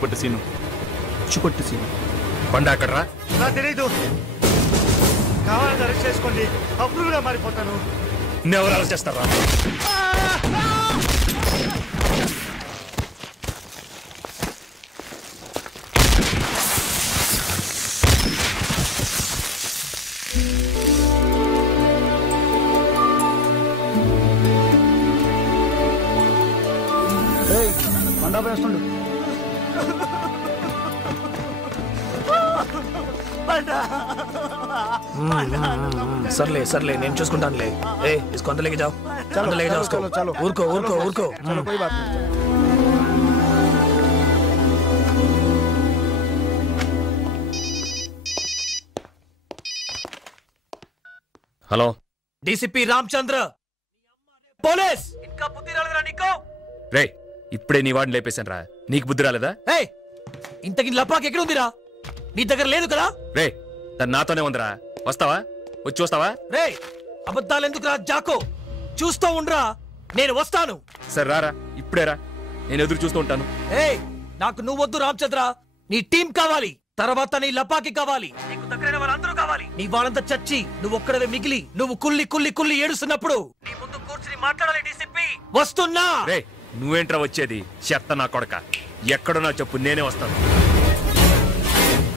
పిచ్చిపట్టు scene. పిచ్చిపట్టు scene బండి అక్కడరా? నాకు తెలీదు. కావాలని అరెస్ట్ చేసుకోండి, అప్రూవ్గా మారిపోతాను. ఎవరు అరెస్ట్ చేస్తారా? సర్లే సర్లే నేను చూసుకుంటానులే. ఏ इसको अंदर लेके जाओ, अंदर लेके जाओ उसको. ఊరుకో ఊరుకో ఊరుకో. Hello, DCP Ramachandra, police. ఇంకా బుద్ధి రాలేదురా నీకు? రే ఇప్పుడే నీ వాడిని లేపేశాను రా, నీకు బుద్ధి రాలేదా? ఏయ్ ఇంతకి లపాకి ఎక్కడ ఉందిరా? నీ దగ్గర లేదు కదా? రే తను నాతోనే ఉందిరా, వస్తావా? వచ్చి చూస్తావా? రే అబద్ధాలు ఎందుకురా జాకో, చూస్తూ ఉండ్రా, నేను వస్తాను. సరే రారా, ఇప్పుడే రా, నేను ఎదురు చూస్తూ ఉంటాను. ఏయ్ నాకు నువ్వొద్దు రామచంద్ర, నీ టీం కావాలి, తర్వాత నీ లపాకి కావాలి, నీకు దగ్గరైన వాళ్ళందరూ కావాలి. నీ వాళ్ళంతా చచ్చి నువ్వు ఒక్కడవే మిగిలి నువ్వు కుల్లి కుల్లి కుల్లి ఏడుస్తున్నప్పుడు నీ ముందు కూర్చుని మాట్లాడాలి డీసీపీ. వస్తున్నా. రే నువ్వేంట్రా వచ్చేది? చెత్త నా కొడక, ఎక్కడున్నా చెప్పు, నేనే వస్తాను.